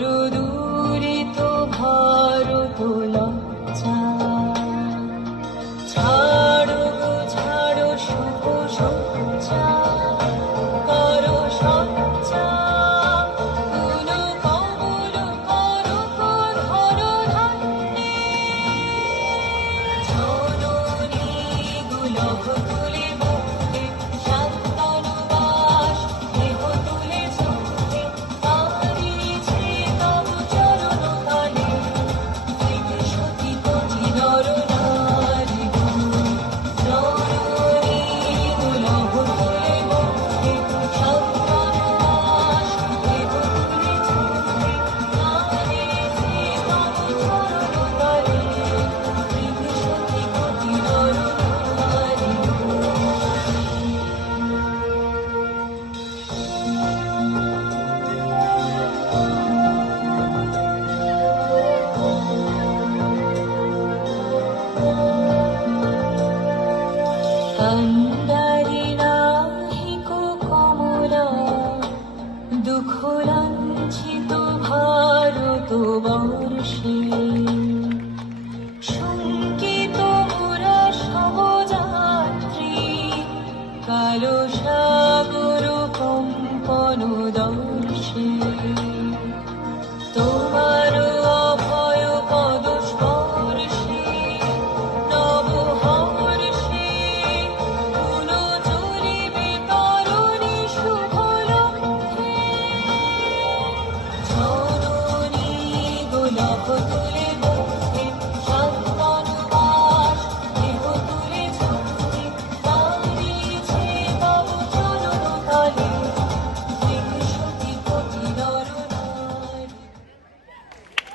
দূরিত ভারত লজ্জা, ছাড়ো গো ছাড়ো শুভ সজ্জা, করো সজ্জা কুল কমল করো ধরো ধান্যে, জননী গুলভ তুলে মুখে শান্তনু বাস দেহ তুলে চোখে, তারিছে তব চরণ তলে সতী কোটি নর নারী গণ, জননী গুলভ তুলে মুখে শান্তনু বাস দেহ তুলে চোখে, তারিছে তব চরণ তলে সতী কোটি নর নারী কান্ডারি নাহিক কমলা, দুঃখ লাঞ্ছিত ভারত বর্ষে, শঙ্কিত মোরা সহযাত্রী, কালো সাগর কম্পন দর্শে, তোমার